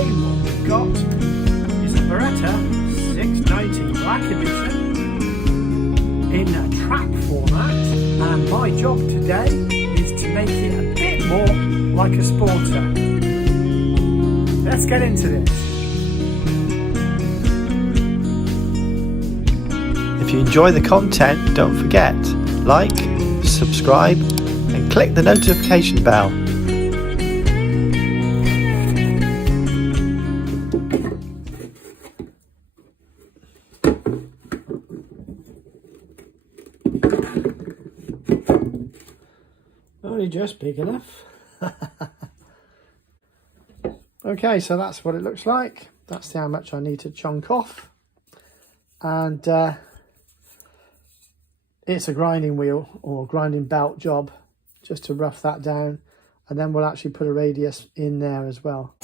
today what we've got is a Beretta 690 Black Edition in a trap format, and my job today is to make it a bit more like a sporter. Let's get into this. If you enjoy the content, don't forget, like, subscribe and click the notification bell. Only just big enough. Okay, so that's what it looks like. That's how much I need to chunk off. And it's a grinding wheel or grinding belt job, just to rough that down. And then we'll actually put a radius in there as well.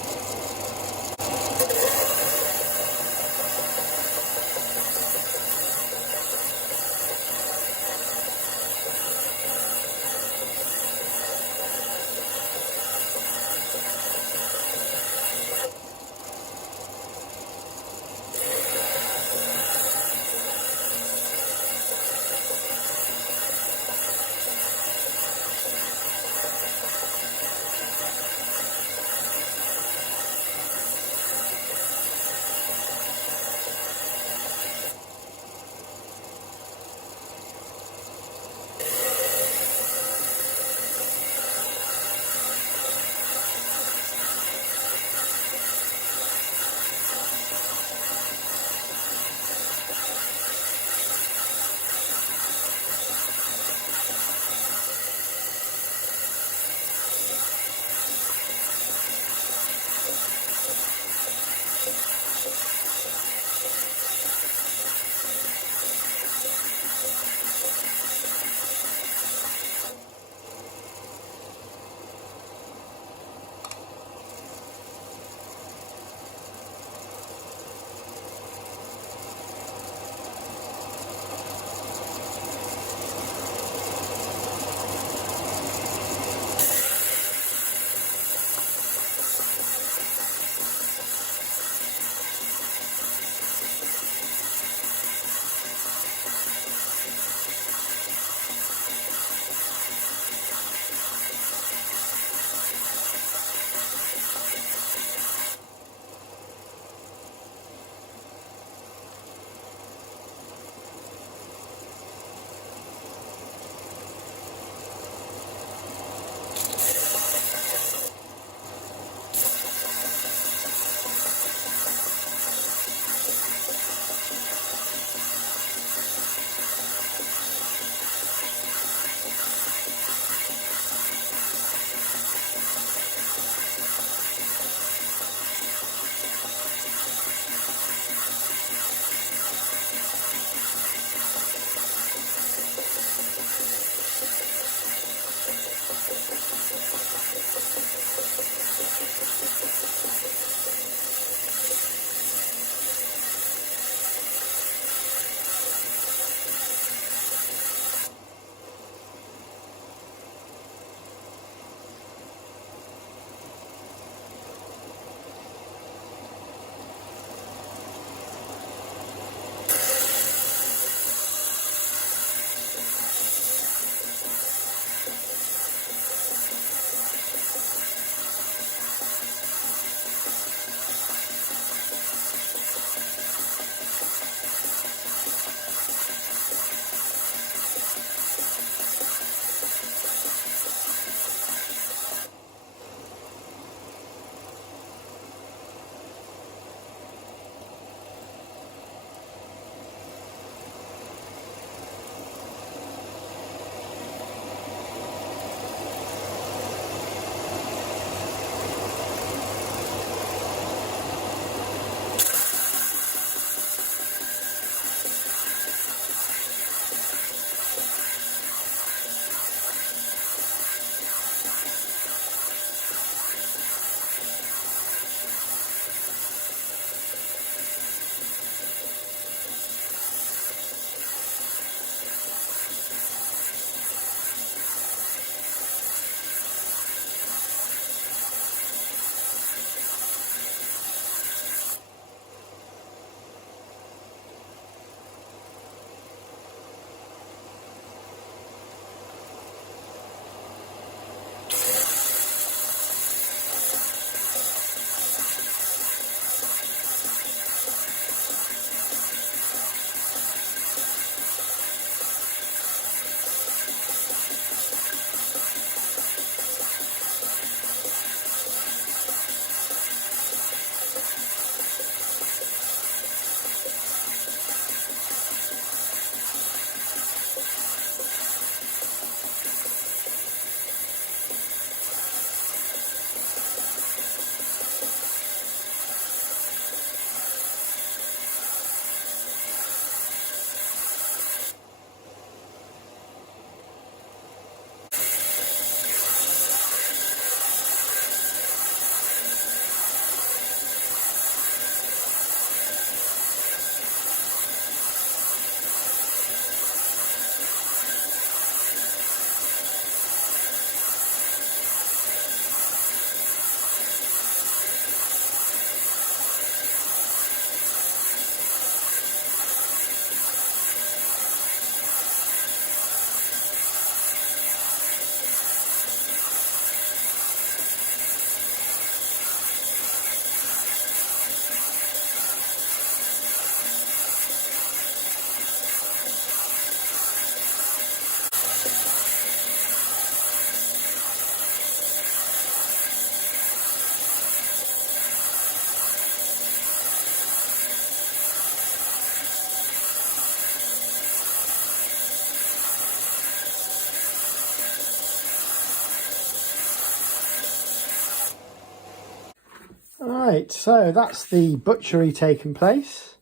Right, so that's the butchery taking place.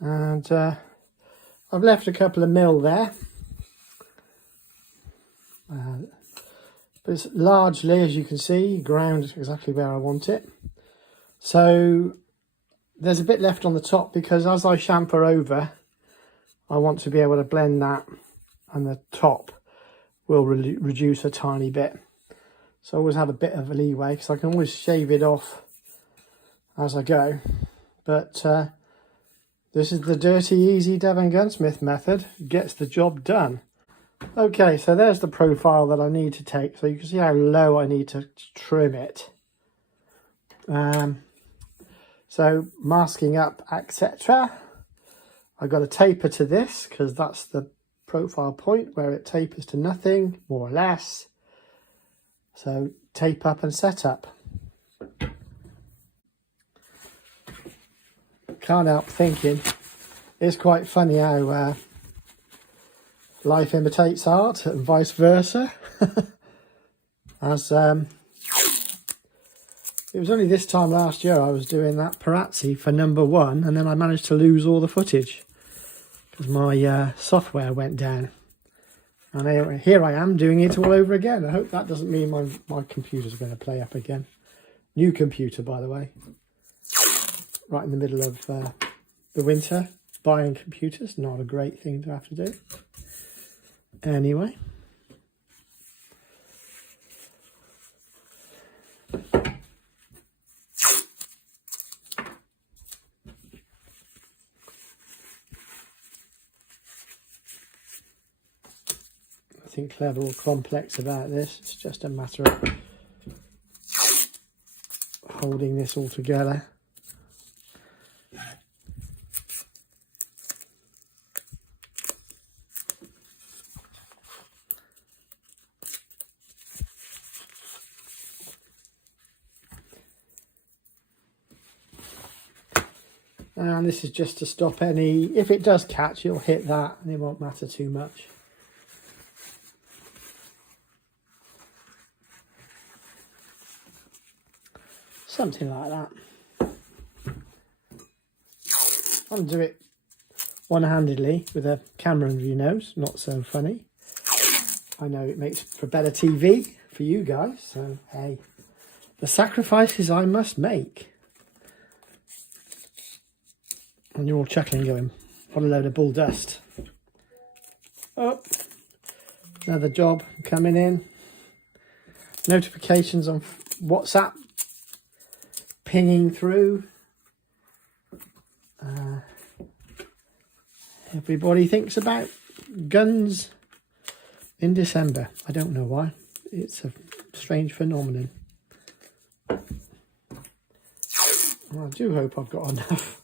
And I've left a couple of mil there. But it's largely, as you can see, ground exactly where I want it. So there's a bit left on the top because as I chamfer over, I want to be able to blend that, and the top will reduce a tiny bit. So I always have a bit of a leeway because I can always shave it off as I go. But this is the dirty, easy Devongunsmith method. Gets the job done. Okay, so there's the profile that I need to take. So you can see how low I need to trim it. So masking up, etc. I've got a taper to this because that's the profile point where it tapers to nothing, more or less. So tape up and set up. Can't help thinking it's quite funny how life imitates art and vice versa. As it was only this time last year I was doing that parazzi for #1, and then I managed to lose all the footage because my software went down. And here I am doing it all over again. I hope that doesn't mean my computer's going to play up again. New computer, by the way. Right in the middle of the winter. Buying computers, not a great thing to have to do. Anyway. Nothing clever or complex about this. It's just a matter of holding this all together. And this is just to stop any, if it does catch, it'll hit that and it won't matter too much. Something like that. I'll do it one-handedly with a camera under your nose, not so funny. I know it makes for better TV for you guys, so hey, the sacrifices I must make. And you're all chuckling going, what a load of bull dust. Oh, another job coming in. Notifications on WhatsApp pinging through. Everybody thinks about guns in December. I don't know why. It's a strange phenomenon. Well, I do hope I've got enough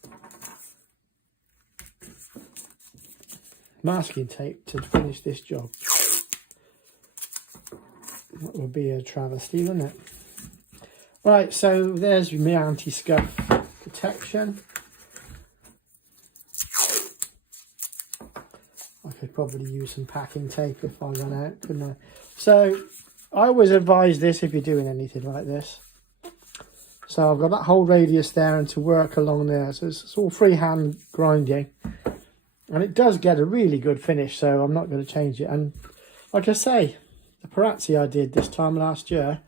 masking tape to finish this job. That would be a travesty, wouldn't it? Right, so there's my anti-scuff protection. I could probably use some packing tape if I run out, couldn't I? So I always advise this if you're doing anything like this. So I've got that whole radius there and to work along there. So it's all freehand grinding. And it does get a really good finish, so I'm not going to change it. And like I say, the parazzi I did this time last year,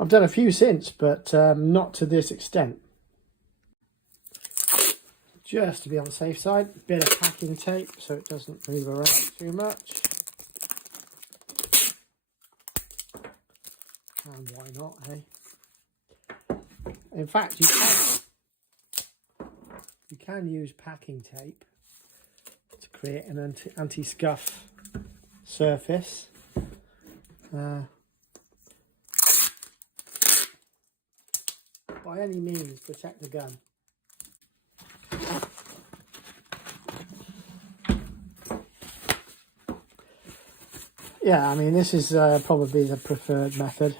I've done a few since, but not to this extent. Just to be on the safe side, a bit of packing tape so it doesn't move around too much. And why not, eh? In fact, you can use packing tape to create an anti-scuff surface. By any means, protect the gun. Yeah, I mean, this is probably the preferred method.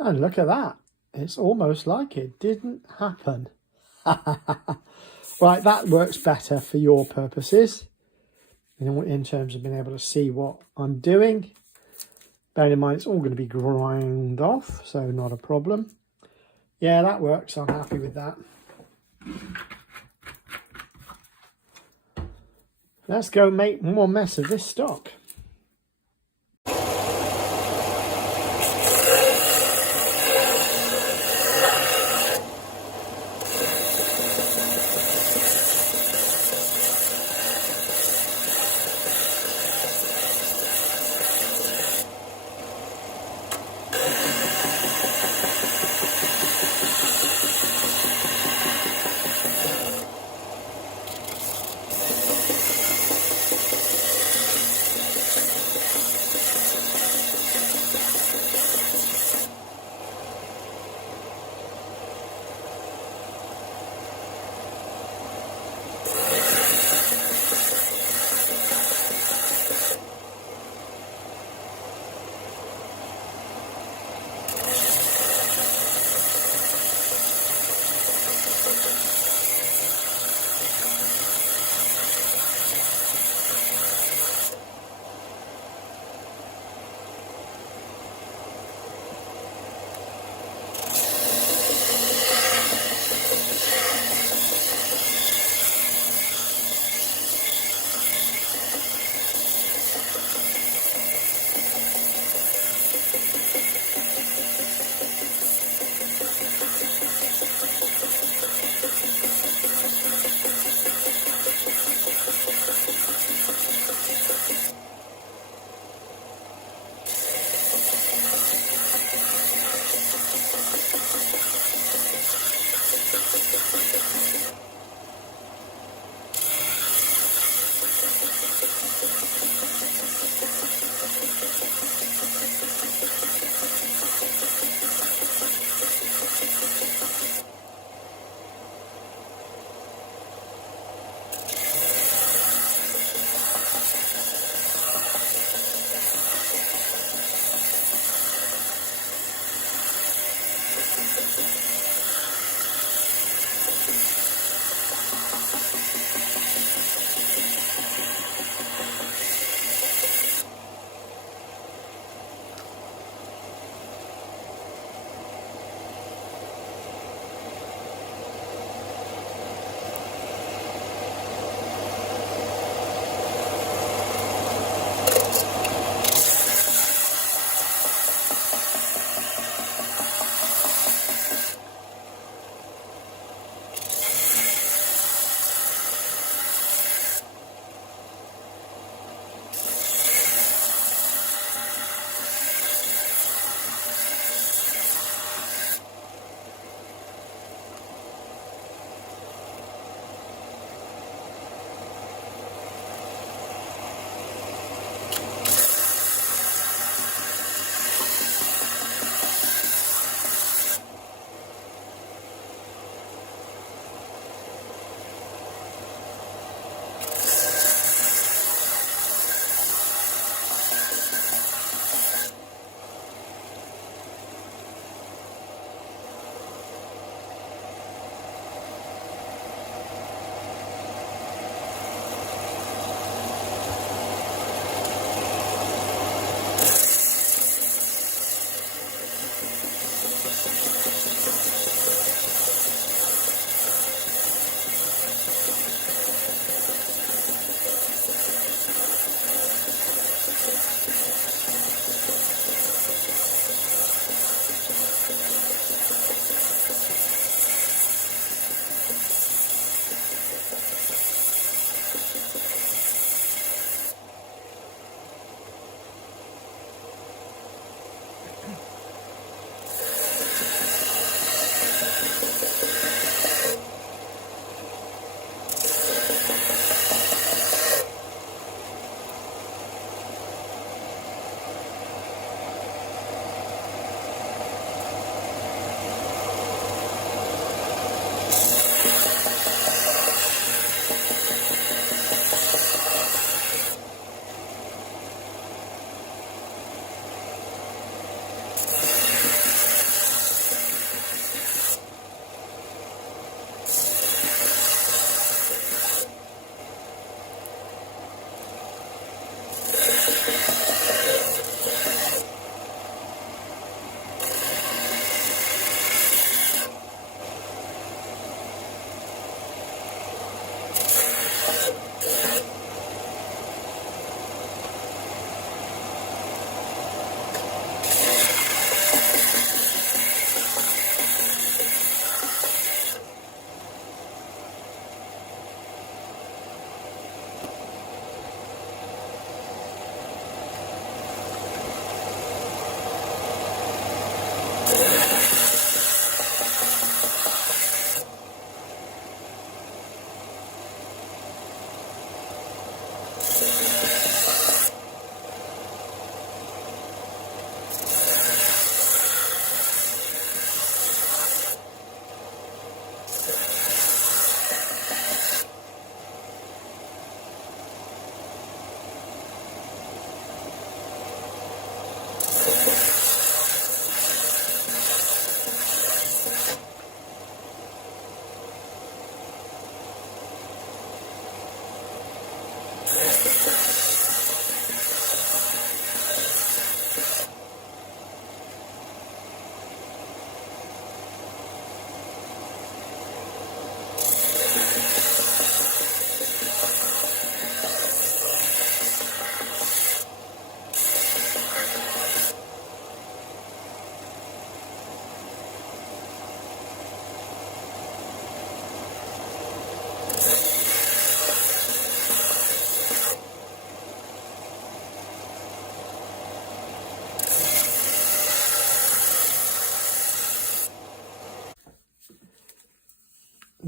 And look at that. It's almost like it didn't happen. Right, that works better for your purposes. In terms of being able to see what I'm doing. Bearing in mind it's all going to be ground off, so not a problem. Yeah, that works. I'm happy with that. Let's go make more mess of this stock.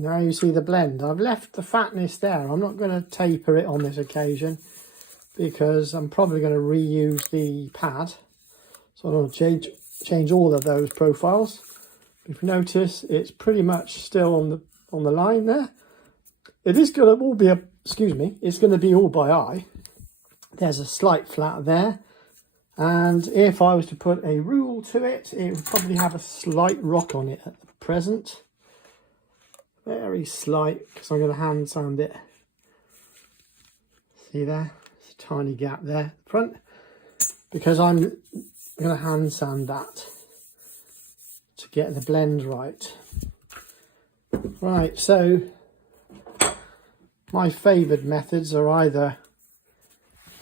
Now you see the blend. I've left the fatness there. I'm not going to taper it on this occasion because I'm probably going to reuse the pad. So I'm going to change all of those profiles. If you notice, it's pretty much still on the line there. It is going to all be it's going to be all by eye. There's a slight flat there. And if I was to put a rule to it, it would probably have a slight rock on it at the present. Very slight, because I'm going to hand sand it. See there? There's a tiny gap there at the front. Because I'm going to hand sand that to get the blend right. Right, so my favoured methods are either,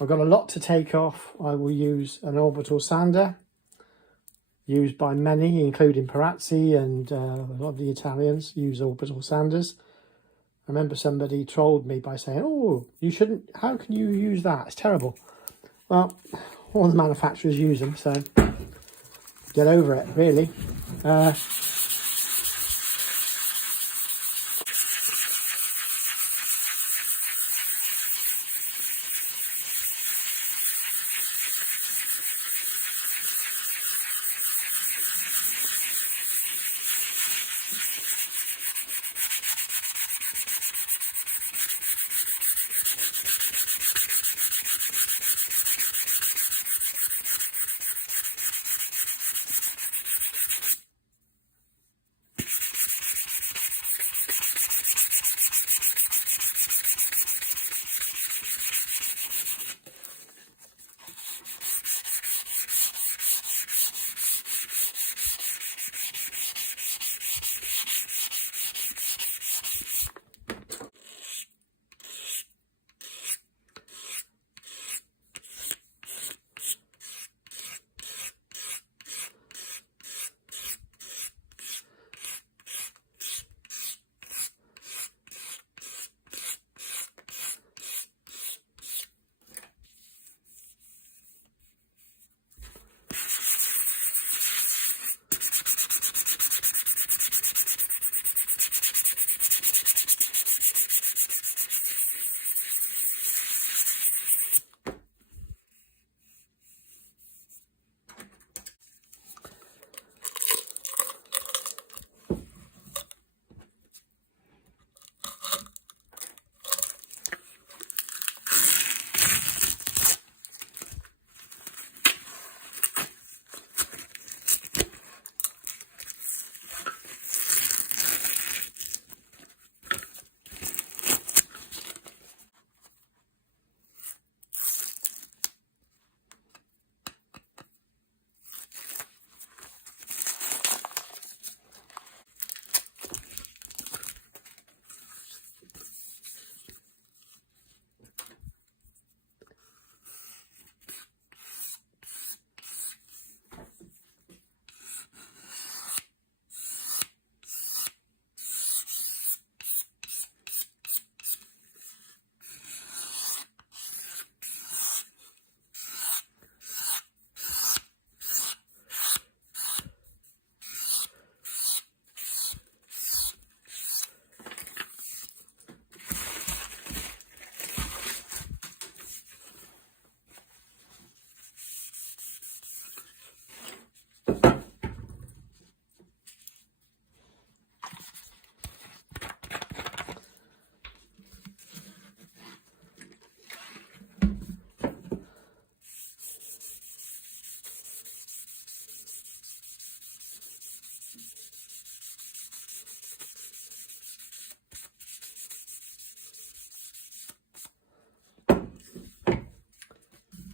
I've got a lot to take off, I will use an orbital sander, used by many, including Perazzi and a lot of the Italians use orbital sanders. I remember somebody trolled me by saying, oh, you shouldn't, how can you use that? It's terrible. Well, all the manufacturers use them, so get over it, really.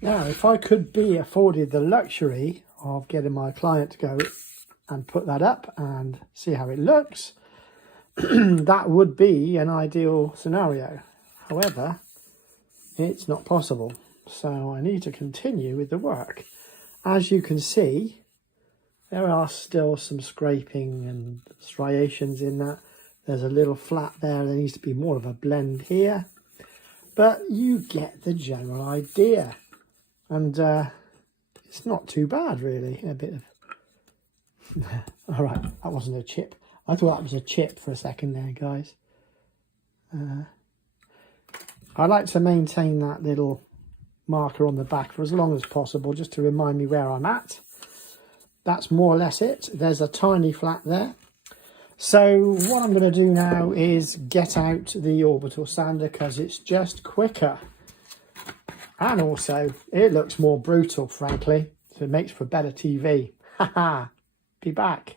Now, if I could be afforded the luxury of getting my client to go and put that up and see how it looks, that would be an ideal scenario. However, it's not possible. So I need to continue with the work. As you can see, there are still some scraping and striations in that. There's a little flat there. There needs to be more of a blend here. But you get the general idea. And it's not too bad, really. A bit of... All right, that wasn't a chip. I thought that was a chip for a second there, guys. I like to maintain that little marker on the back for as long as possible, just to remind me where I'm at. That's more or less it. There's a tiny flat there. So what I'm going to do now is get out the orbital sander, because it's just quicker. And also, it looks more brutal, frankly. So it makes for better TV. Haha. Be back.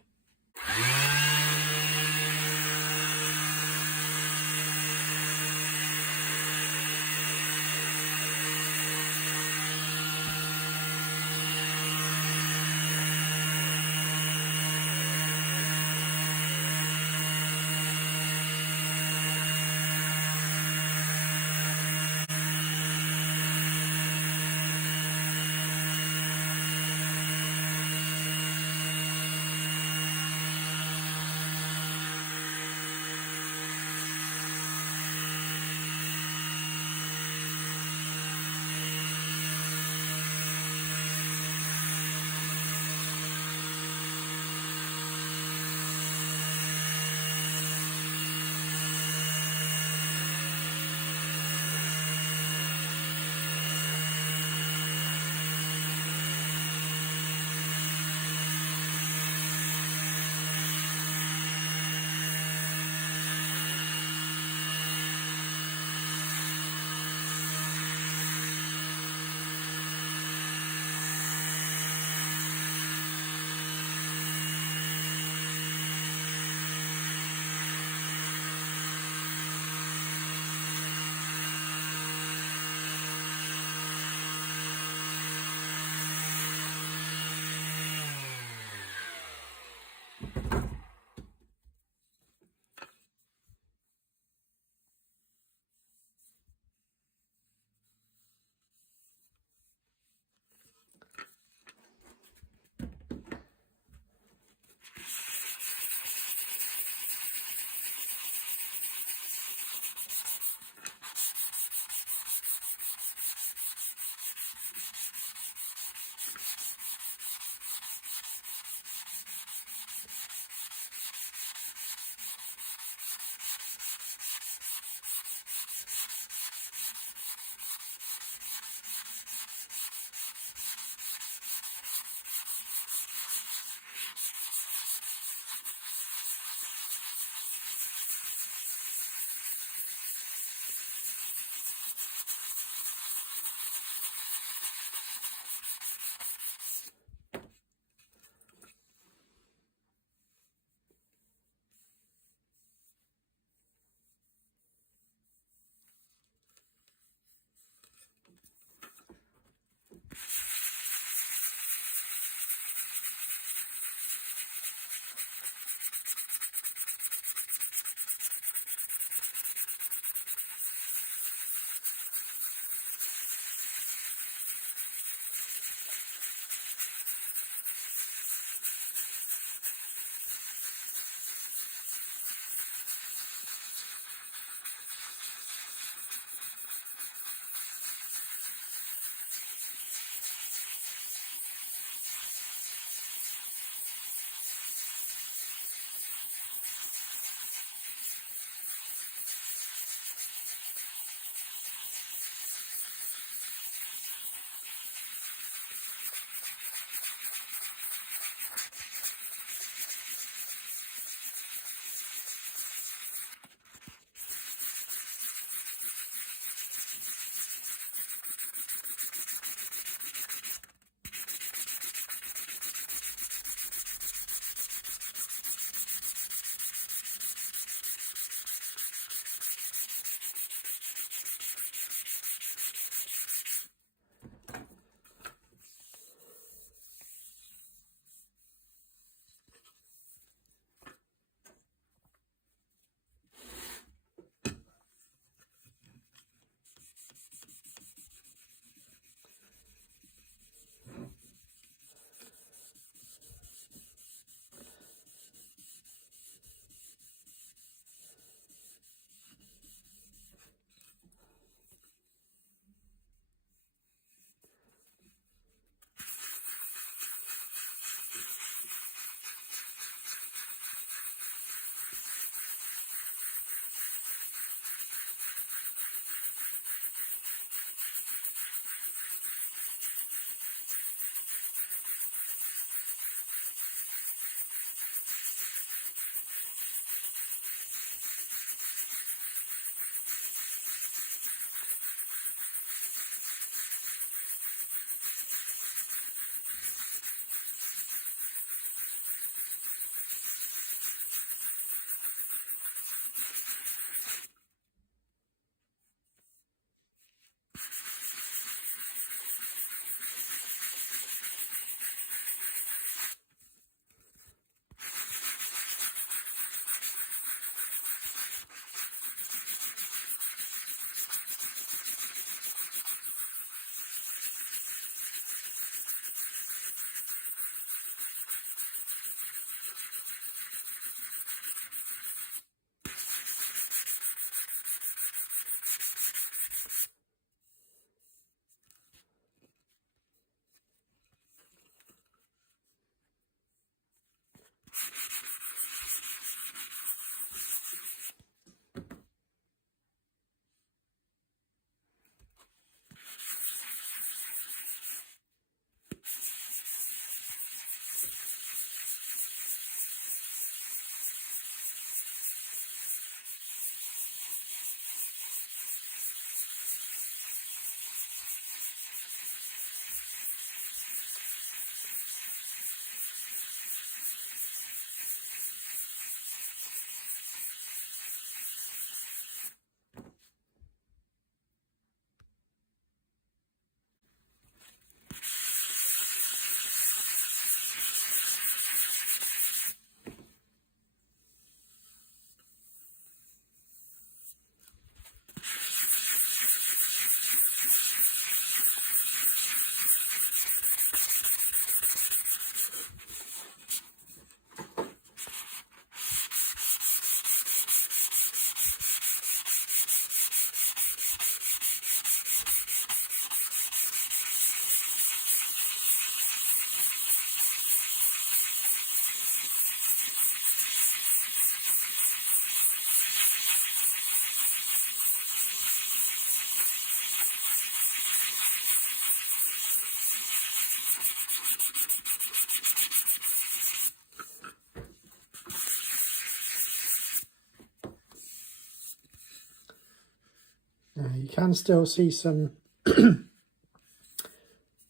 Now you can still see some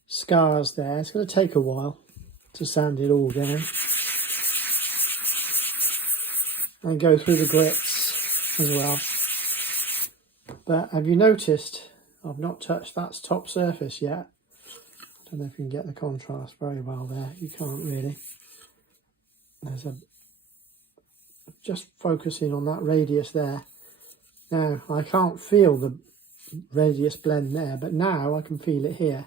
scars there. It's going to take a while to sand it all down and go through the grits as well. But have you noticed I've not touched that top surface yet? I don't know if you can get the contrast very well there. You can't really. There's a just focusing on that radius there. Now I can't feel the radius blend there, but now I can feel it here.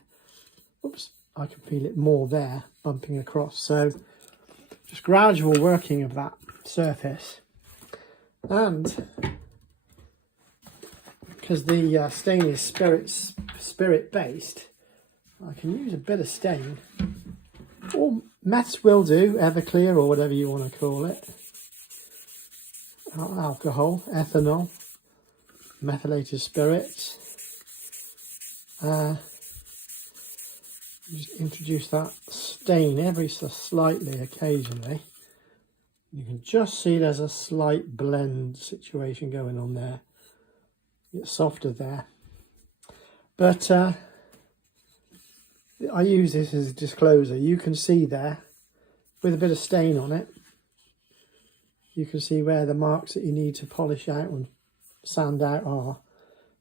Oops, I can feel it more there, bumping across. So just gradual working of that surface. And because the stain is spirit based, I can use a bit of stain, or meths will do, Everclear or whatever you want to call it. Alcohol, ethanol, methylated spirits. Just introduce that stain ever so slightly occasionally. You can just see there's a slight blend situation going on there. It's softer there. But I use this as a disclosure. You can see there, with a bit of stain on it, you can see where the marks that you need to polish out and sand out are.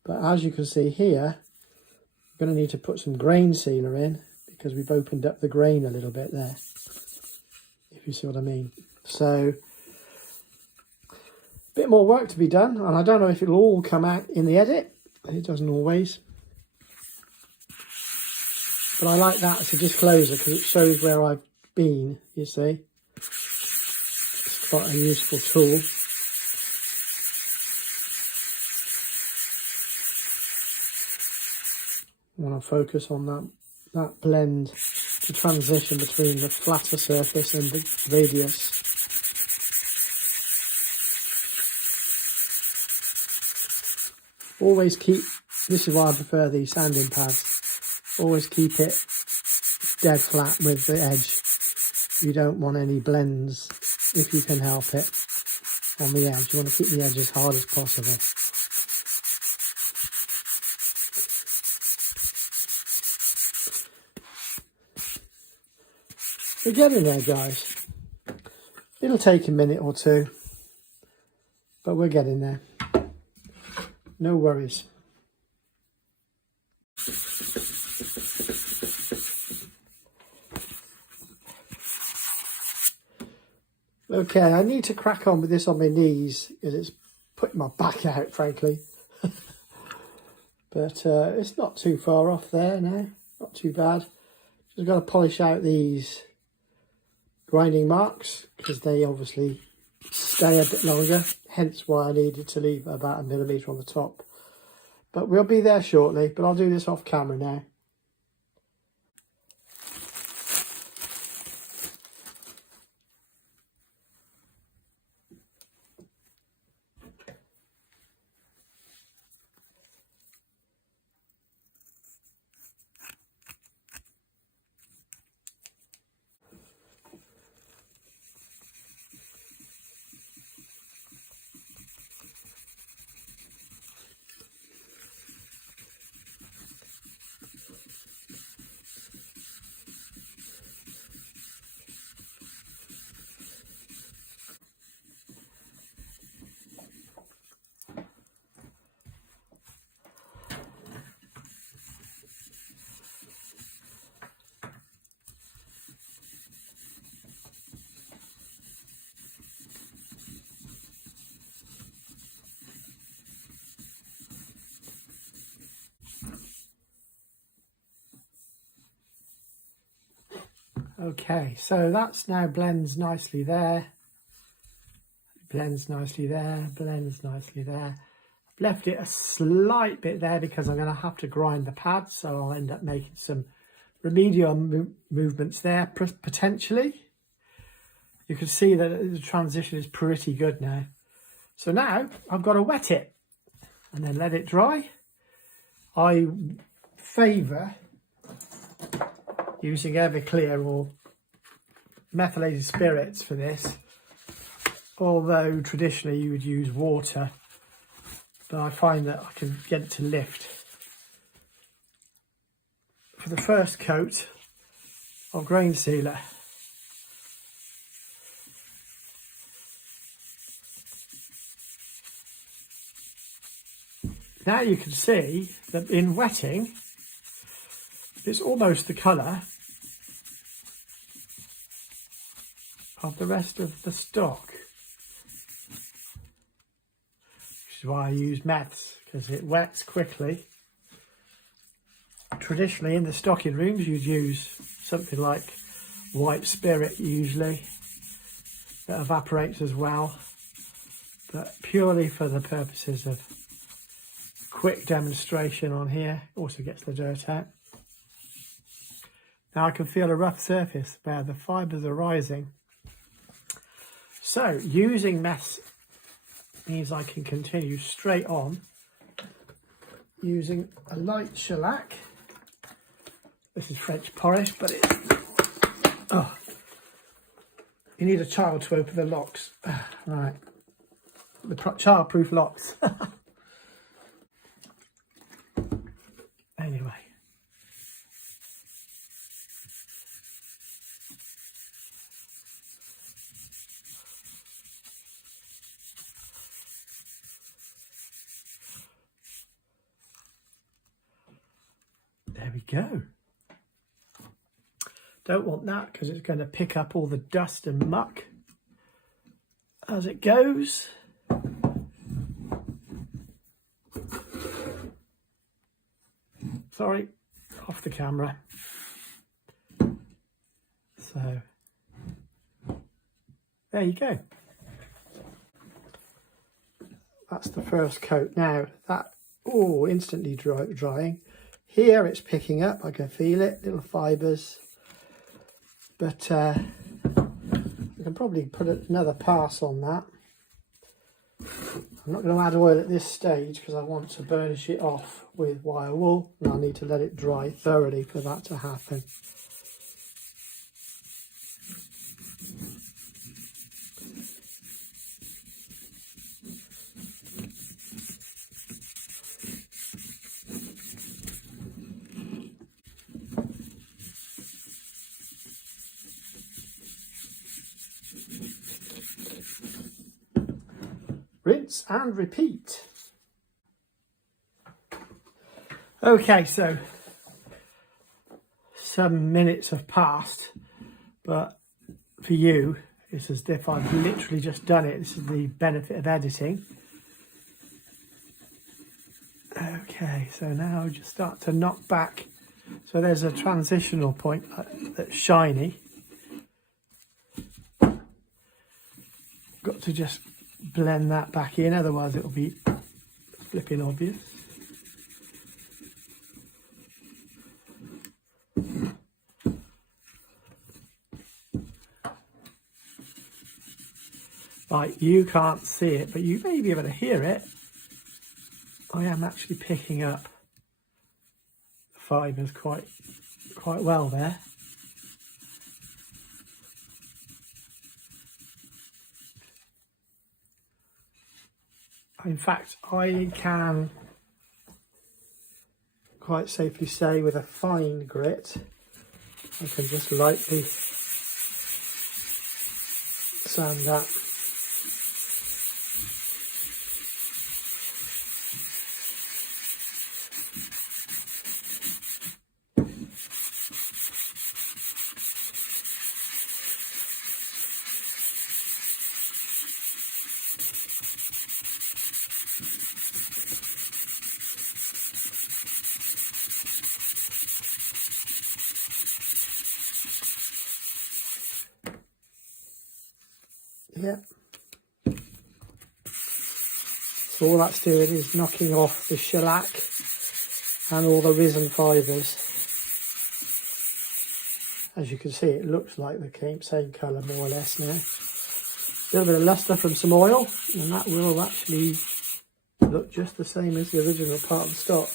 But as you can see here, I'm going to need to put some grain sealer in, because we've opened up the grain a little bit there, if you see what I mean. So a bit more work to be done, and I don't know if it'll all come out in the edit. It doesn't always, but I like that as a disclosure because it shows where I've been, you see. It's quite a useful tool. I want to focus on that blend, the transition between the flatter surface and the radius. Always keep, this is why I prefer these sanding pads, always keep it dead flat with the edge. You don't want any blends, if you can help it, on the edge. You want to keep the edge as hard as possible. We're getting there, guys. It'll take a minute or two, but we're getting there. No worries. Okay, I need to crack on with this on my knees because it's putting my back out, frankly. But it's not too far off there now. Not too bad. Just got to polish out these grinding marks because they obviously stay a bit longer, hence why I needed to leave about 1 millimetre on the top. But we'll be there shortly, but I'll do this off camera now. Okay, so that's now blends nicely there. Blends nicely there, blends nicely there. I've left it a slight bit there because I'm going to have to grind the pad, so I'll end up making some remedial movements there, potentially. You can see that the transition is pretty good now. So now I've got to wet it and then let it dry. I favour using Everclear or methylated spirits for this, although traditionally you would use water but I find that I can get it to lift. For the first coat of grain sealer, now you can see that in wetting it's almost the colour of the rest of the stock, which is why I use meths, because it wets quickly. Traditionally in the stocking rooms you'd use something like white spirit usually, that evaporates as well, but purely for the purposes of quick demonstration on here, also gets the dirt out. Now I can feel a rough surface where the fibres are rising. So using meths means I can continue straight on using a light shellac. This is French polish, but it's, oh, you need a child to open the locks. Right, the child-proof locks. Anyway. There we go. Don't want that because it's going to pick up all the dust and muck as it goes. Sorry, off the camera. So there you go. That's the first coat. Now that, oh, instantly drying. Here it's picking up, I can feel it, little fibres. But I can probably put another pass on that. I'm not going to add oil at this stage because I want to burnish it off with wire wool, and I'll need to let it dry thoroughly for that to happen. Rinse and repeat. Okay, so some minutes have passed, but for you it's as if I've literally just done it. This is the benefit of editing. Okay, so now just start to knock back. So there's a transitional point that's shiny. Got to just blend that back in, otherwise it'll be flipping obvious. Right, you can't see it, but you may be able to hear it. I am actually picking up the fibres quite well there. In fact, I can quite safely say with a fine grit, I can just lightly sand that. Yeah. So all that's doing is knocking off the shellac and all the risen fibres. As you can see, it looks like the same colour more or less now. A little bit of lustre from some oil, and that will actually look just the same as the original part of the stock.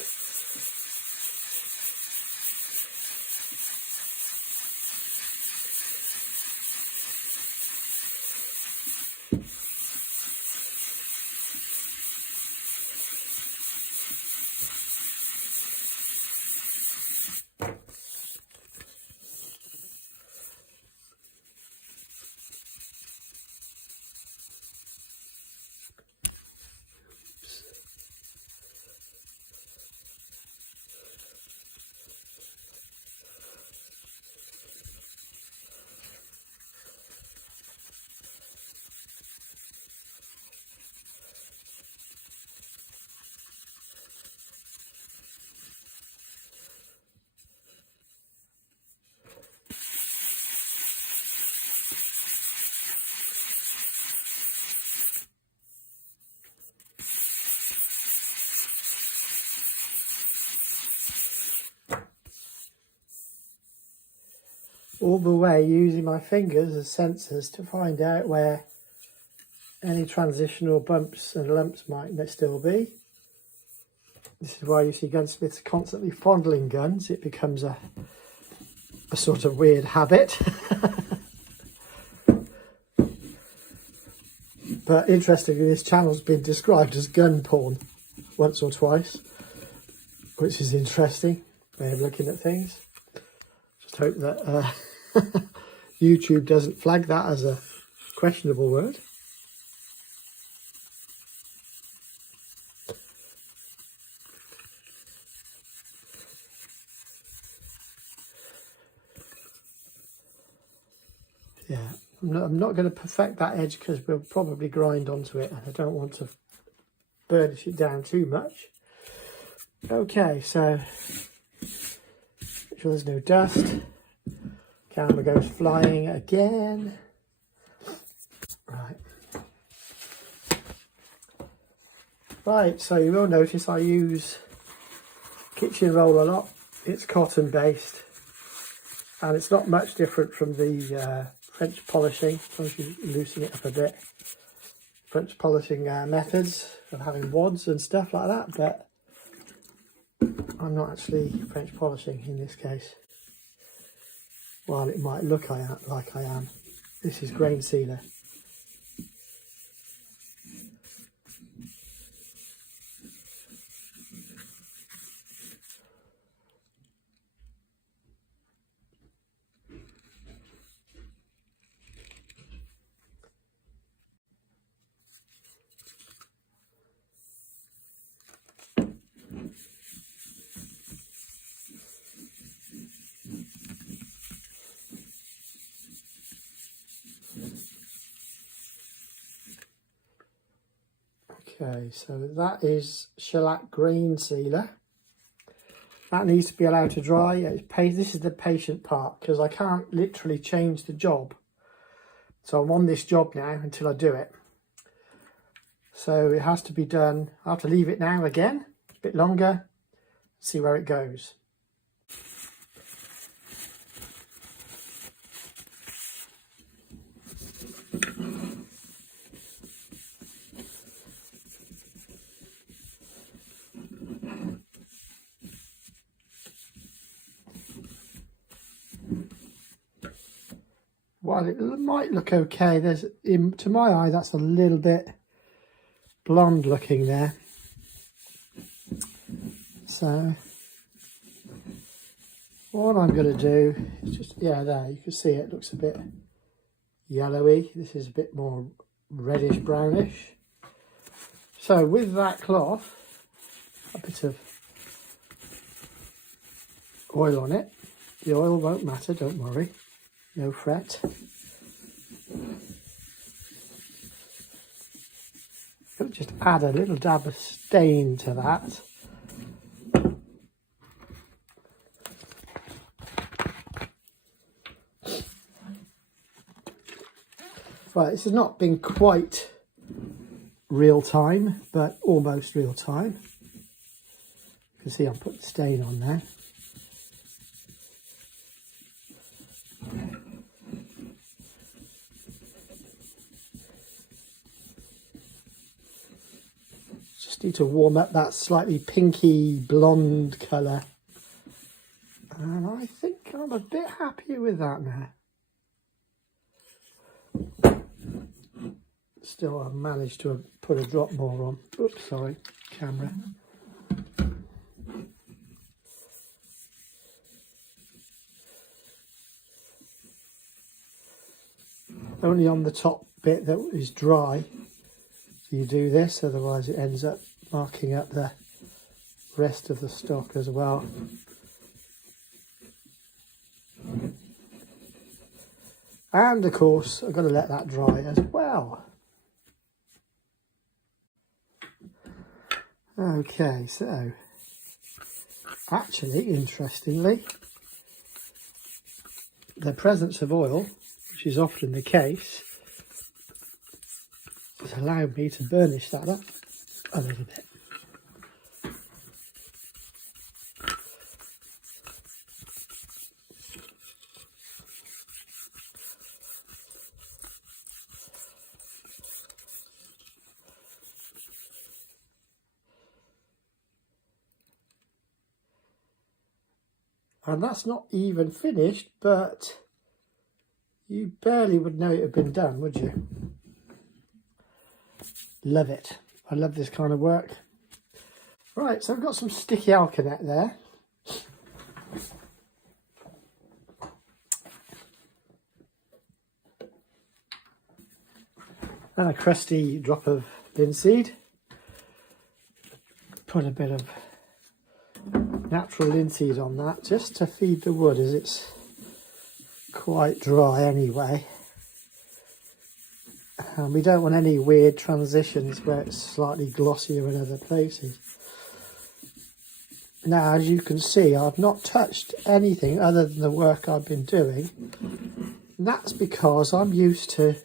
all the way using my fingers as sensors to find out where any transitional bumps and lumps might still be. This is why you see gunsmiths constantly fondling guns. It becomes a sort of weird habit. But interestingly, this channel's been described as gun porn once or twice, which is interesting way of looking at things. Just hope that YouTube doesn't flag that as a questionable word. Yeah, I'm not going to perfect that edge because we'll probably grind onto it, and I don't want to burnish it down too much. Okay, so make sure there's no dust. Camera goes flying again. Right, so you will notice I use kitchen roll a lot. It's cotton based, and it's not much different from the French polishing, as long as you loosen it up a bit. French polishing methods of having wads and stuff like that, but I'm not actually French polishing in this case. While it might look like I am. This is grain sealer. Okay, so that is shellac grain sealer. That needs to be allowed to dry. This is the patient part, because I can't literally change the job. So I'm on this job now until I do it. So it has to be done. I have to leave it now again, a bit longer, see where it goes. While it might look okay, to my eye, that's a little bit blonde looking there. So what I'm going to do is just, there, you can see it looks a bit yellowy. This is a bit more reddish brownish. So with that cloth, a bit of oil on it. The oil won't matter, don't worry. No fret. Just add a little dab of stain to that. Right, this has not been quite real time, but almost real time. You can see I'm putting stain on there. Need to warm up that slightly pinky blonde colour, and I think I'm a bit happier with that now. Still, I've managed to put a drop more on. Oops, sorry, camera. Only on the top bit that is dry do you do this, otherwise it ends up marking up the rest of the stock as well. And of course, I've got to let that dry as well. Okay, so actually, interestingly, the presence of oil, which is often the case, has allowed me to burnish that up a little bit. And that's not even finished, but you barely would know it had been done, would you? Love it. I love this kind of work. Right, so I've got some sticky alkanet there. And a crusty drop of linseed. Put a bit of natural linseed on that just to feed the wood, as it's quite dry anyway. And we don't want any weird transitions where it's slightly glossier in other places. Now, as you can see, I've not touched anything other than the work I've been doing. And that's because I'm used to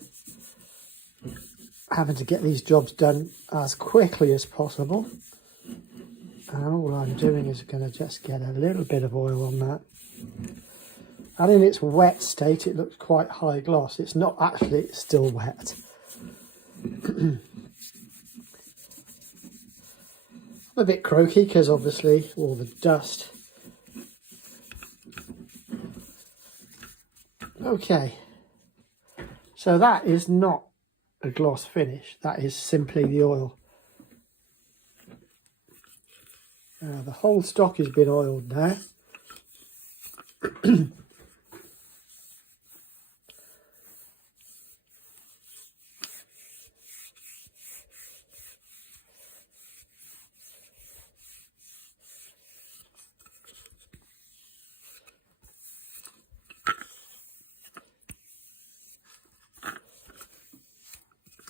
having to get these jobs done as quickly as possible. And all I'm doing is going to just get a little bit of oil on that. And in its wet state, it looks quite high gloss. It's not actually, it's still wet. I'm a bit croaky because obviously all the dust. Okay, so that is not a gloss finish. That is simply the oil. The whole stock has been oiled now.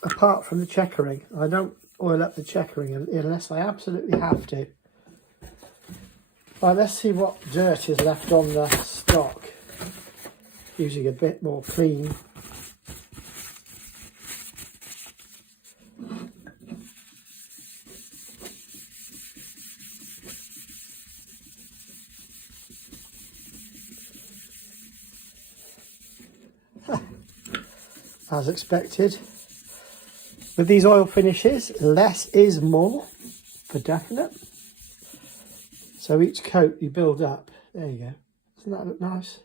Apart from the checkering, I don't oil up the checkering unless I absolutely have to. Right, let's see what dirt is left on the stock. Using a bit more clean. As expected. With these oil finishes, less is more, for definite. So each coat you build up, there you go. Doesn't that look nice?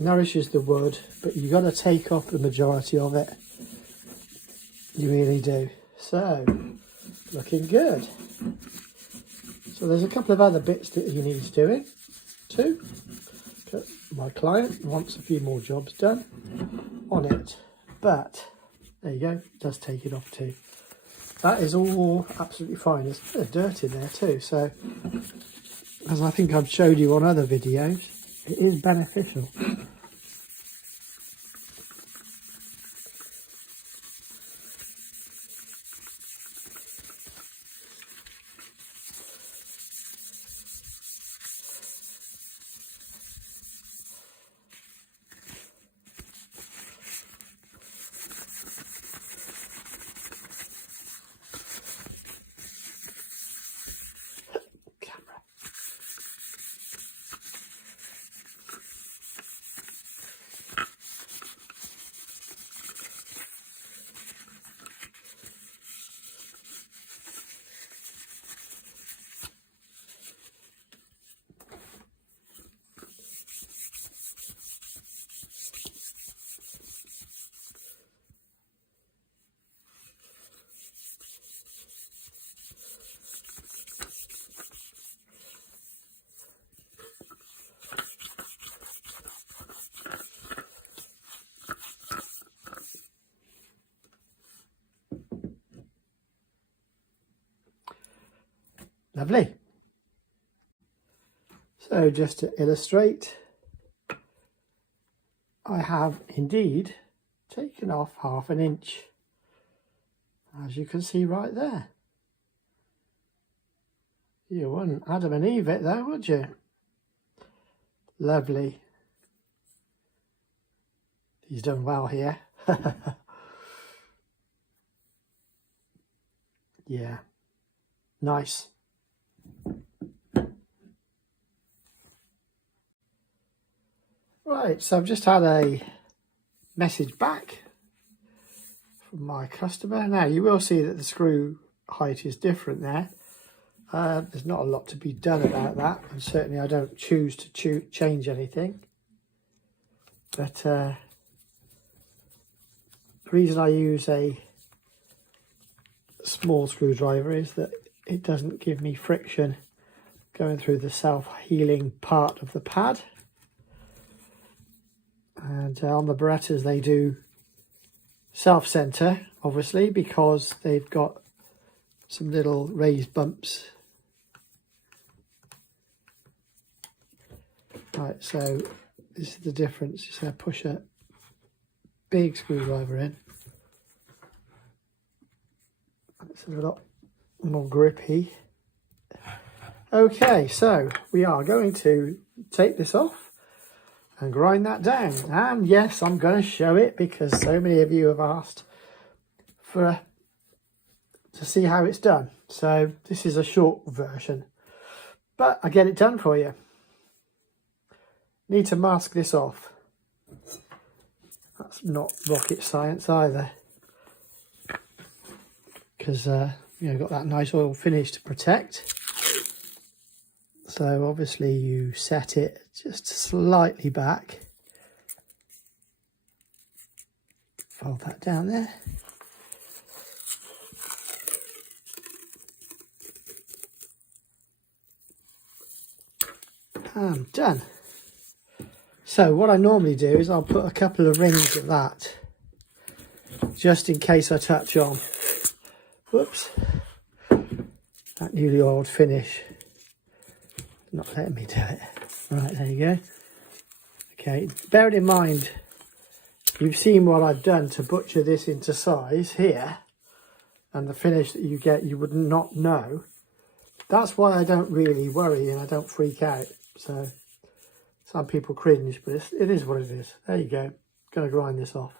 Nourishes the wood, but you've got to take off the majority of it. You really do. So, looking good. So there's a couple of other bits that he needs doing too. My client wants a few more jobs done on it, but there you go, it does take it off too. That is all absolutely fine. There's a bit of dirt in there too, so as I think I've showed you on other videos, it is beneficial. Lovely. So just to illustrate, I have indeed taken off 1/2 inch, as you can see right there. You wouldn't Adam and Eve it though, would you? Lovely. He's done well here. Yeah, nice. Right, so I've just had a message back from my customer. Now you will see that the screw height is different there. There's not a lot to be done about that, and certainly I don't choose to change anything. But the reason I use a small screwdriver is that it doesn't give me friction going through the self-healing part of the pad. And on the Berettas they do self-center, obviously, because they've got some little raised bumps. Right, so this is the difference. So I push a big screwdriver in. It's a lot more grippy. Okay, so we are going to take this off and grind that down. And yes, I'm going to show it because so many of you have asked to see how it's done. So this is a short version, but I get it done for you. Need to mask this off. That's not rocket science either, because got that nice oil finish to protect. So obviously you set it just slightly back. Fold that down there. And done. So what I normally do is I'll put a couple of rings of that just in case I touch on, whoops, that newly oiled finish. Not letting me do it. Right, there you go. Okay, bearing in mind, you've seen what I've done to butcher this into size here, and the finish that you get you would not know. That's why I don't really worry and I don't freak out. So some people cringe, but it is what it is. There you go. Going to grind this off.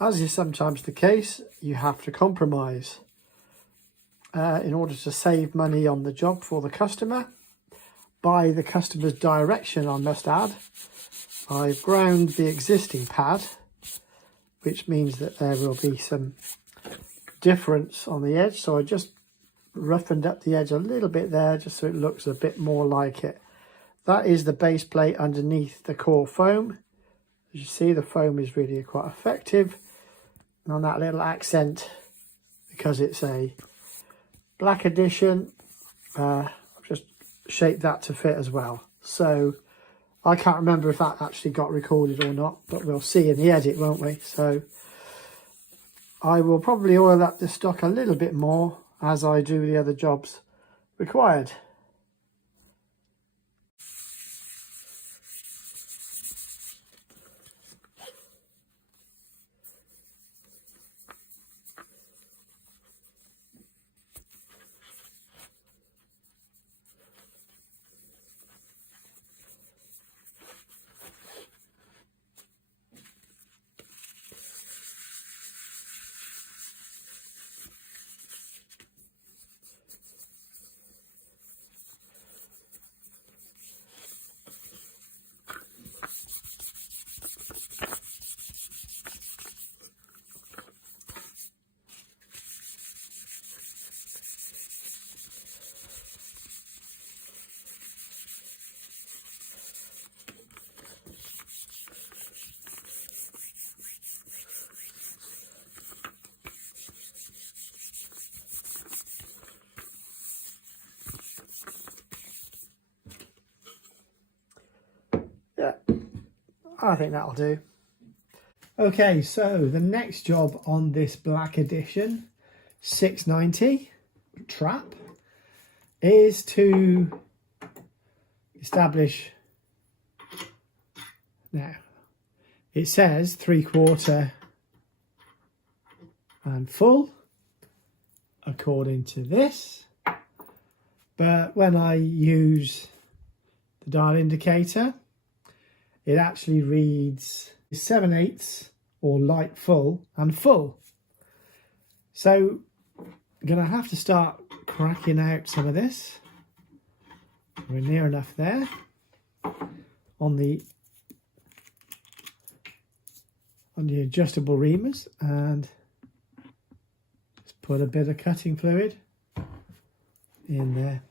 As is sometimes the case, you have to compromise in order to save money on the job for the customer. By the customer's direction, I must add, I've ground the existing pad, which means that there will be some difference on the edge. So I just roughened up the edge a little bit there, just so it looks a bit more like it. That is the base plate underneath the core foam. As you see, the foam is really quite effective. And on that little accent, because it's a black edition, I've just shaped that to fit as well. So I can't remember if that actually got recorded or not, but we'll see in the edit, won't we? So I will probably oil up the stock a little bit more as I do the other jobs required. Yeah, I think that'll do. Okay, so the next job on this black edition 690 trap is to establish, now it says 3/4 and full according to this, but when I use the dial indicator, it actually reads 7/8 or light full and full. So I'm going to have to start cracking out some of this. We're near enough there on the adjustable reamers, and just put a bit of cutting fluid in there.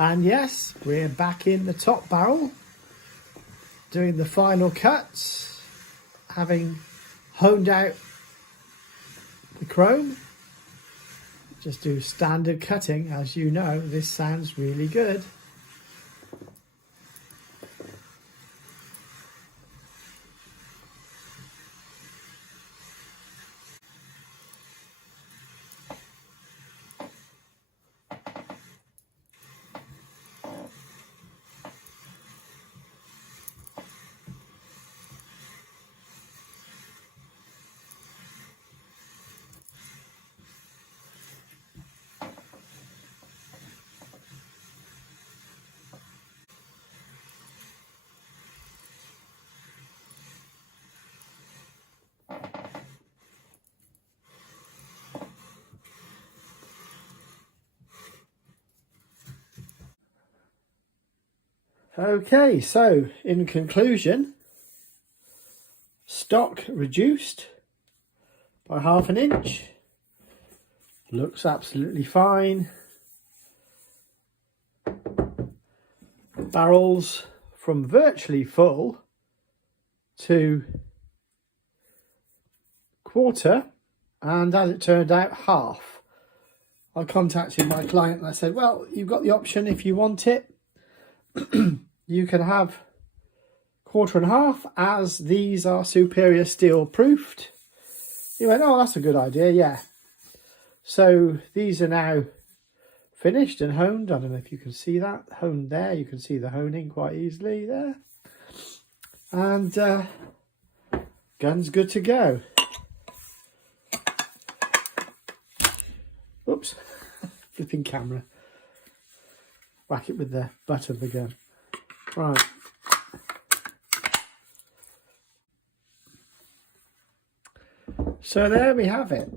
And yes, we're back in the top barrel doing the final cuts, having honed out the chrome. Just do standard cutting. As you know, this sounds really good. Okay, so in conclusion, stock reduced by 1/2 inch, looks absolutely fine. Barrels from virtually full to 1/4, and as it turned out, half. I contacted my client and I said, well, you've got the option if you want it. You can have 1/4 and 1/2, as these are superior steel proofed. He went, oh, that's a good idea, yeah. So these are now finished and honed. I don't know if you can see that honed there. You can see the honing quite easily there. And gun's good to go. Oops, flipping camera. Whack it with the butt of the gun. Right. So there we have it.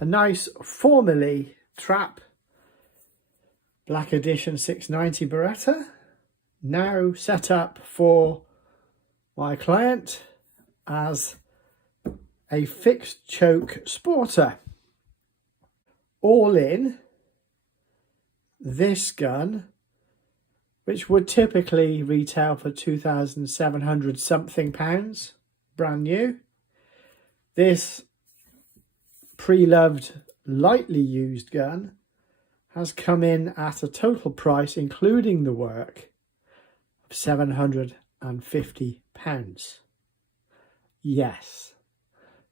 A nice 4mm trap Black Edition 690 Beretta. Now set up for my client as a fixed choke sporter. All in, this gun, which would typically retail for 2,700 something pounds, brand new. This pre-loved, lightly used gun has come in at a total price, including the work, of £750. Yes,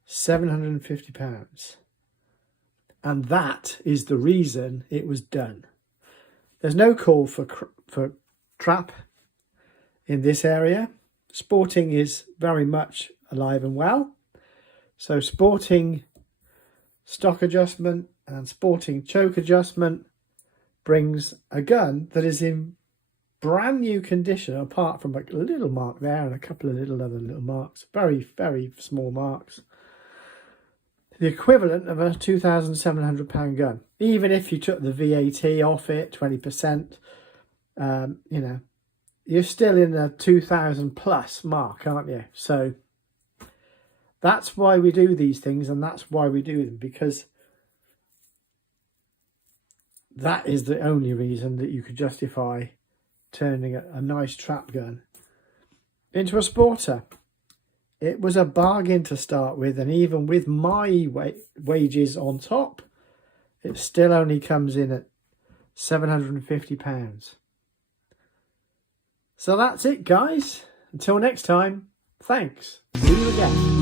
£750. And that is the reason it was done. There's no call for trap in this area. Sporting is very much alive and well. So sporting stock adjustment and sporting choke adjustment brings a gun that is in brand new condition, apart from a little mark there and a couple of other little marks, very, very small marks. The equivalent of a £2,700 gun. Even if you took the VAT off it, 20%, you know, you're still in a 2,000 plus mark, aren't you? So that's why we do these things, and that's why we do them, because that is the only reason that you could justify turning a nice trap gun into a sporter. It was a bargain to start with, and even with my wages on top, it still only comes in at £750. So that's it, guys. Until next time, thanks. See you again.